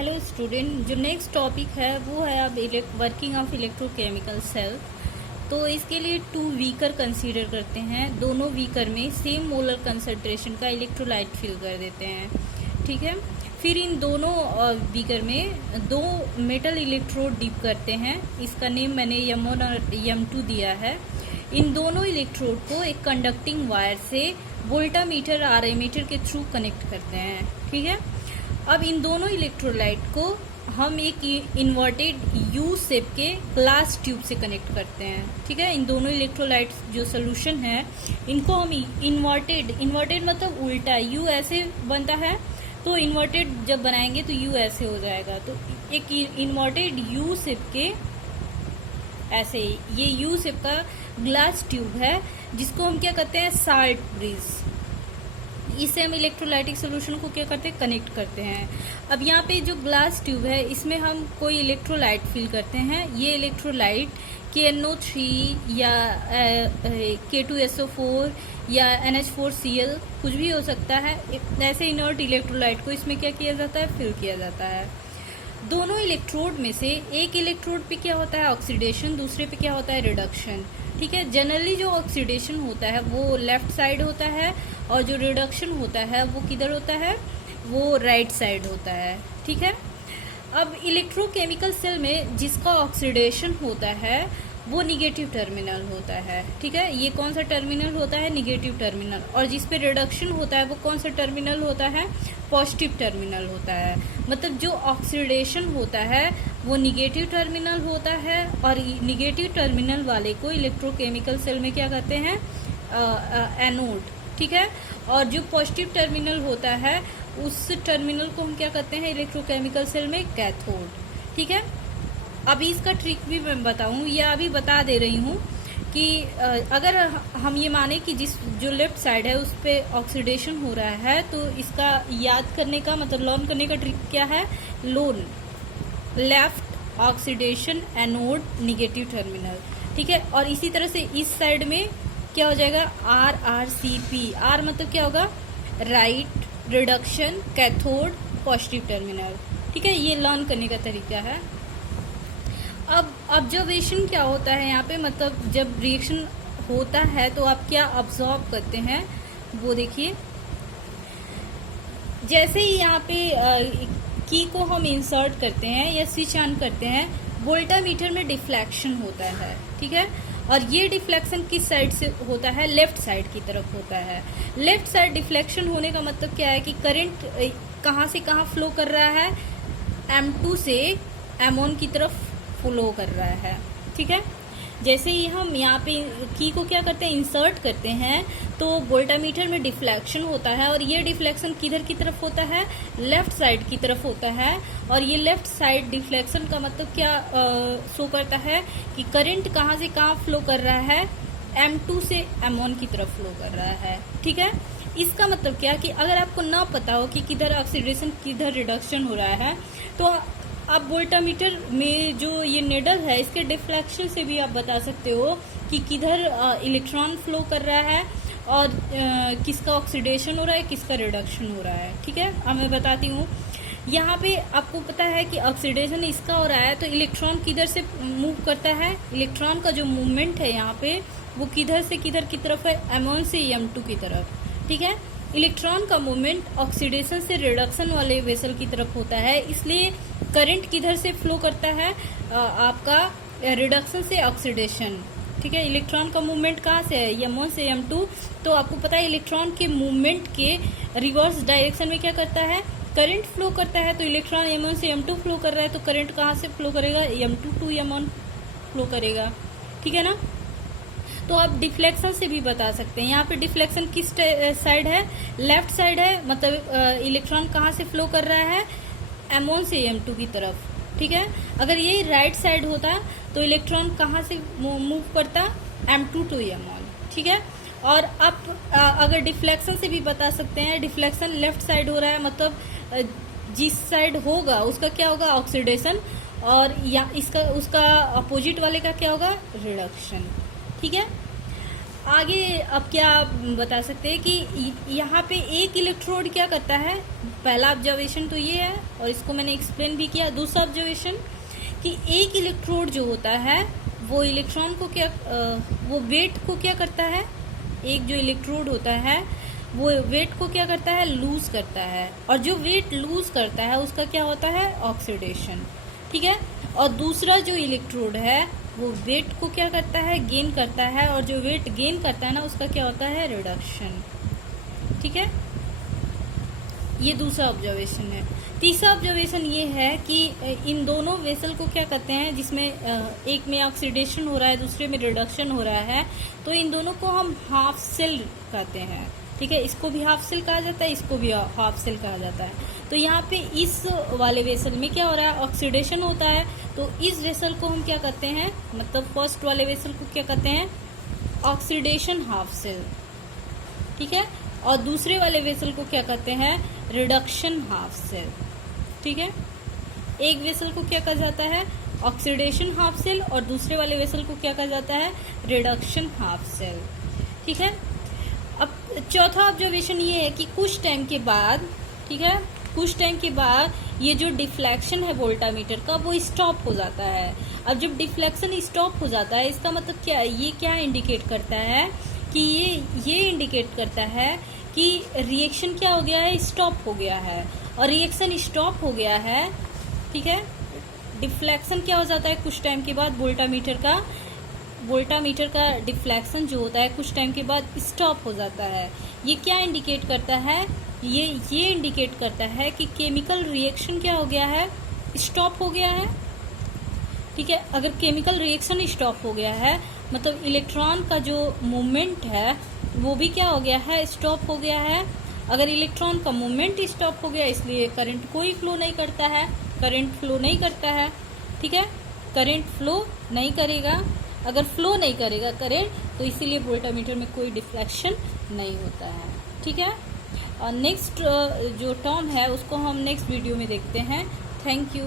Hello student, जो next topic है वो है अब वर्किंग ऑफ इलेक्ट्रोकेमिकल सेल। तो इसके लिए टू वीकर कंसीडर करते हैं। दोनों वीकर में सेम मोलर कंसंट्रेशन का इलेक्ट्रोलाइट फिल कर देते हैं, ठीक है। फिर इन दोनों बीकर में दो मेटल इलेक्ट्रोड डिप करते हैं। इसका नेम मैंने M1 और M2 दिया है। इन दोनों इलेक्ट्रोड को एक कंडक्टिंग वायर से वोल्टामीटर और एमीटर के थ्रू कनेक्ट करते हैं, ठीक है। अब इन दोनों इलेक्ट्रोलाइट को हम एक इन्वर्टेड यू शेप के ग्लास ट्यूब से कनेक्ट करते हैं, ठीक है। इन दोनों इलेक्ट्रोलाइट जो सोल्यूशन है इनको हम इन्वर्टेड मतलब उल्टा, यू ऐसे बनता है तो इन्वर्टेड जब बनाएंगे तो यू ऐसे हो जाएगा। तो एक इन्वर्टेड यू शेप के ऐसे ये यू शेप का ग्लास ट्यूब है जिसको हम क्या कहते हैं, साल्ट ब्रिज। इससे हम इलेक्ट्रोलाइटिक सोल्यूशन को क्या करते हैं, कनेक्ट करते हैं। अब यहाँ पे जो ग्लास ट्यूब है इसमें हम कोई इलेक्ट्रोलाइट फिल करते हैं। ये इलेक्ट्रोलाइट KNO3 या K2SO4 या NH4Cl कुछ भी हो सकता है। ऐसे इनर्ट इलेक्ट्रोलाइट को इसमें क्या किया जाता है, फिल किया जाता है। दोनों इलेक्ट्रोड में से एक इलेक्ट्रोड पे क्या होता है, ऑक्सीडेशन, दूसरे पे क्या होता है, रिडक्शन, ठीक है। जनरली जो ऑक्सीडेशन होता है वो लेफ्ट साइड होता है और जो रिडक्शन होता है वो किधर होता है, वो राइट साइड होता है, ठीक है। अब इलेक्ट्रोकेमिकल सेल में जिसका ऑक्सीडेशन होता है वो निगेटिव टर्मिनल होता है, ठीक है। ये कौन सा टर्मिनल होता है, निगेटिव टर्मिनल। और जिसपे रिडक्शन होता है वो कौन सा टर्मिनल होता है, पॉजिटिव टर्मिनल होता है। मतलब जो ऑक्सीडेशन होता है वो निगेटिव टर्मिनल होता है और निगेटिव टर्मिनल वाले को इलेक्ट्रोकेमिकल सेल में क्या कहते हैं, एनोड, ठीक है। और जो पॉजिटिव टर्मिनल होता है उस टर्मिनल को हम क्या कहते हैं इलेक्ट्रोकेमिकल सेल में, कैथोड, ठीक है। अभी इसका ट्रिक भी मैं बताऊं या अभी बता दे रही हूं कि अगर हम ये माने कि जो लेफ्ट साइड है उस पे ऑक्सीडेशन हो रहा है तो इसका याद करने का मतलब लर्न करने का ट्रिक क्या है, loan, left oxidation, anode, negative terminal, ठीक है। और इसी तरह से इस साइड में क्या हो जाएगा, RRCP। R मतलब क्या होगा, right, reduction, cathode, positive terminal, ठीक है। ये लर्न करने का तरीका है। अब ऑब्जर्वेशन क्या होता है यहाँ पे, मतलब जब रिएक्शन होता है तो आप क्या ऑब्जर्व करते हैं वो देखिए। जैसे ही यहाँ पे की को हम इंसर्ट करते हैं या स्विच ऑन करते हैं, वोल्टामीटर में डिफ्लेक्शन होता है, ठीक है। और ये डिफ्लेक्शन किस साइड से होता है, लेफ्ट साइड की तरफ होता है। लेफ्ट साइड डिफ्लेक्शन होने का मतलब क्या है कि करंट कहाँ से कहाँ फ्लो कर रहा है, M2 से M1 की तरफ फ्लो कर रहा है, ठीक है। जैसे ही हम यहाँ पे की को क्या करते हैं, इंसर्ट करते हैं, तो वोल्टामीटर में डिफ्लेक्शन होता है और ये डिफ्लेक्शन किधर की तरफ होता है, लेफ्ट साइड की तरफ होता है। और ये लेफ्ट साइड डिफ्लेक्शन का मतलब क्या शो करता है कि करंट कहाँ से कहाँ फ्लो कर रहा है, M2 से M1 की तरफ फ्लो कर रहा है, ठीक है। इसका मतलब क्या कि अगर आपको ना पता हो कि किधर ऑक्सीडेशन किधर रिडक्शन हो रहा है तो आप वोल्टामीटर में जो ये निडल है इसके डिफ्लेक्शन से भी आप बता सकते हो कि किधर इलेक्ट्रॉन फ्लो कर रहा है और किसका ऑक्सीडेशन हो रहा है, किसका रिडक्शन हो रहा है, ठीक है। अब मैं बताती हूँ। यहाँ पे आपको पता है कि ऑक्सीडेशन इसका हो रहा है तो इलेक्ट्रॉन किधर से मूव करता है, इलेक्ट्रॉन का जो मूवमेंट है यहाँ पे वो किधर से किधर की तरफ है, M1 से M2 की तरफ, ठीक है। इलेक्ट्रॉन का मूवमेंट ऑक्सीडेशन से रिडक्शन वाले वेसल की तरफ होता है, इसलिए करंट किधर से फ्लो करता है, आपका रिडक्शन से ऑक्सीडेशन, ठीक है। इलेक्ट्रॉन का मूवमेंट कहाँ से है, M1 से M2। तो आपको पता है इलेक्ट्रॉन के मूवमेंट के रिवर्स डायरेक्शन में क्या करता है, करंट फ्लो करता है। तो इलेक्ट्रॉन M1 से M2 फ्लो कर रहा है तो करंट कहाँ से फ्लो करेगा, M2 टू M1 फ्लो करेगा, ठीक है ना। तो आप डिफ्लेक्शन से भी बता सकते हैं। यहाँ पे डिफ्लेक्शन किस साइड है, लेफ्ट साइड है। मतलब इलेक्ट्रॉन कहाँ से फ्लो कर रहा है, M1 से M2 की तरफ, ठीक है। अगर ये राइट साइड होता तो इलेक्ट्रॉन कहाँ से मूव करता, M2 टू M1, ठीक है। और आप अगर डिफ्लेक्शन से भी बता सकते हैं, डिफ्लेक्शन लेफ्ट साइड हो रहा है मतलब जिस साइड होगा उसका क्या होगा, ऑक्सीडेशन, और या इसका उसका अपोजिट वाले का क्या होगा, रिडक्शन, ठीक है। आगे अब क्या बता सकते हैं कि यहाँ पे एक इलेक्ट्रोड क्या करता है। पहला ऑब्जर्वेशन तो ये है और इसको मैंने एक्सप्लेन भी किया। दूसरा ऑब्जर्वेशन कि एक इलेक्ट्रोड जो होता है वो इलेक्ट्रॉन को क्या वो वेट को क्या करता है। एक जो इलेक्ट्रोड होता है वो वेट को क्या करता है, लूज करता है। और जो वेट लूज करता है उसका क्या होता है, ऑक्सीडेशन। ठीक है। और दूसरा जो इलेक्ट्रोड है वो वेट को क्या करता है, गेन करता है। और जो वेट गेन करता है ना उसका क्या होता है, रिडक्शन। ठीक है, ये दूसरा ऑब्जर्वेशन है। तीसरा ऑब्जर्वेशन ये है कि इन दोनों वेसल को क्या कहते हैं, जिसमें एक में ऑक्सीडेशन हो रहा है दूसरे में रिडक्शन हो रहा है, तो इन दोनों को हम हाफ सेल कहते हैं। ठीक है, इसको भी हाफ सेल कहा जाता है, इसको भी हाफ सेल कहा जाता है। तो यहाँ पे इस वाले वेसल में क्या हो रहा है, ऑक्सीडेशन होता है। तो इस वेसल को हम क्या कहते हैं, मतलब फर्स्ट वाले वेसल को क्या कहते हैं, ऑक्सीडेशन हाफ सेल। ठीक है, और दूसरे वाले वेसल को क्या कहते हैं, रिडक्शन हाफ सेल। ठीक है, एक वेसल को क्या कहा जाता है, ऑक्सीडेशन हाफ सेल, और दूसरे वाले वेसल को क्या कहा जाता है, रिडक्शन हाफ सेल। ठीक है, अब चौथा ऑब्जर्वेशन ये है कि कुछ टाइम के बाद, ठीक है, कुछ टाइम के बाद ये जो डिफ्लेक्शन है वोल्टामीटर का वो स्टॉप हो जाता है। अब जब डिफ्लेक्शन स्टॉप हो जाता है इसका मतलब क्या है, ये क्या इंडिकेट करता है कि ये इंडिकेट करता है कि रिएक्शन क्या हो गया है, स्टॉप हो गया है। और रिएक्शन स्टॉप हो गया है, ठीक है, डिफ्लेक्शन क्या हो जाता है कुछ टाइम के बाद, वोल्टामीटर का डिफ्लेक्शन जो होता है कुछ टाइम के बाद स्टॉप हो जाता है। ये क्या इंडिकेट करता है, ये इंडिकेट करता है कि केमिकल रिएक्शन क्या हो गया है, स्टॉप हो गया है। ठीक है, अगर केमिकल रिएक्शन स्टॉप हो गया है मतलब इलेक्ट्रॉन का जो मूवमेंट है वो भी क्या हो गया है, स्टॉप हो गया है। अगर इलेक्ट्रॉन का मूवमेंट स्टॉप हो गया इसलिए करंट कोई फ्लो नहीं करता है, करंट फ्लो नहीं करता है। ठीक है, करंट फ्लो नहीं करेगा, अगर फ्लो नहीं करेगा करंट तो इसीलिए वोल्टामीटर में कोई डिफ्लेक्शन नहीं होता है। ठीक है, और नेक्स्ट जो टर्म है उसको हम नेक्स्ट वीडियो में देखते हैं। Thank you.